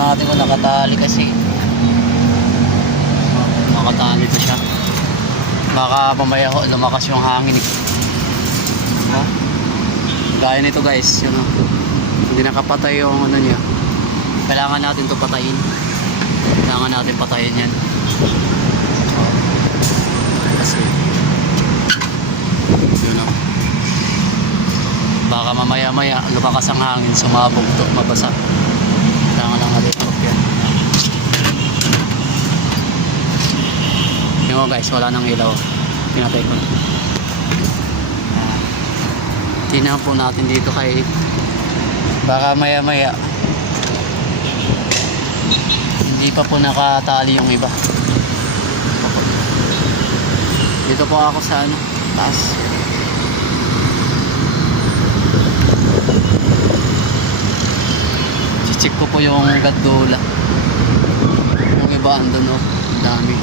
natin kung nakatali kasi. Nakatali to siya. Baka mamaya lumakas yung hangin eh. Diba? Gaya nito guys, yun, hindi nakapatay yung ano niya. Kailangan natin to patayin. Kailangan natin patayin yan. Kasi yun o. Baka mamaya lumakas ang hangin, sumabog to, mabasa. Kailangan lang natin off yan. Yun o guys, wala nang ilaw. Pinatay ko na. Tingnan po natin dito kay baka maya hindi pa po nakatali yung iba. Dito po ako sa ano, taas. Check ko po yung gaddola. Yung iba andun, oh, dami.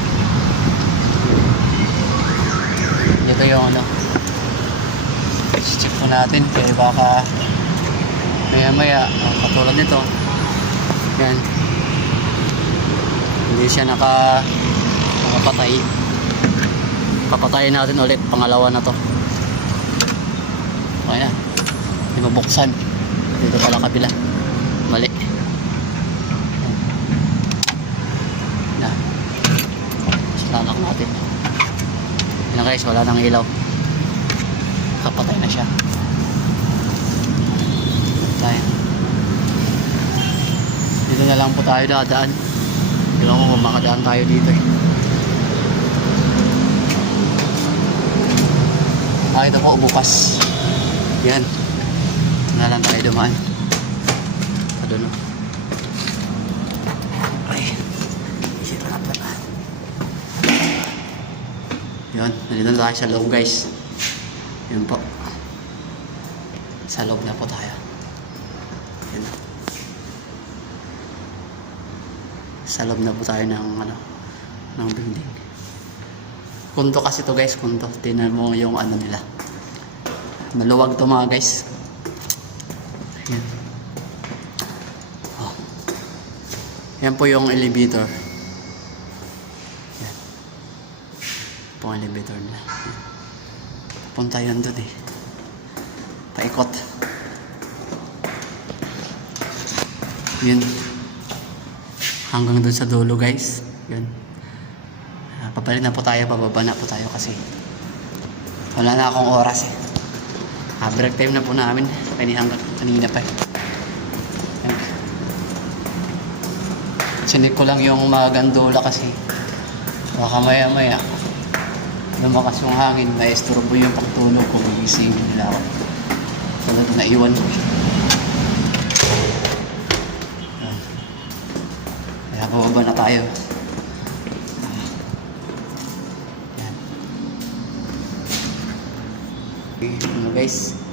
Dito yung ano, check po natin kaya baka maya katulad nito yan, hindi siya nakapatay. Papatayin natin ulit, pangalawa na to. Okay na, hindi mabuksan. Dito pala kabila, mali na. Salanak natin yan guys, wala nang ilaw, kapatay na siya. Tayo. Dito na lang po tayo dadaan. Hindi ko kung makadaan tayo dito eh. Ito po, bukas. Yan. Ito na lang tayo dumaan. Doon o. Ay. Isip na pala. Yun. Nandito na tayo sa loob guys. Yun po. Sa loob na po tayo. Yun. Sa loob na po tayo ng ano, ng building. Kunto kasi to guys, kunto. Tingnan mo yung ano nila. Maluwag to mga guys. Yan. Oh. Yan po yung elevator. Yan. Po ang elevator nila. Yan. Punta yan doon eh. Paikot. Yun. Hanggang doon sa dulo guys. Yun. Papalit na po tayo, pababa na po tayo kasi wala na akong oras eh. Break time na po namin. Kanina pa eh. Sinik ko lang yung mga gandola kasi baka maya lumakas yung hangin, maesturbo yung pagtulog ko, gigisingin nila ako. So naiwan ko siya. Kaya bababa na tayo. Yan. Okay, guys.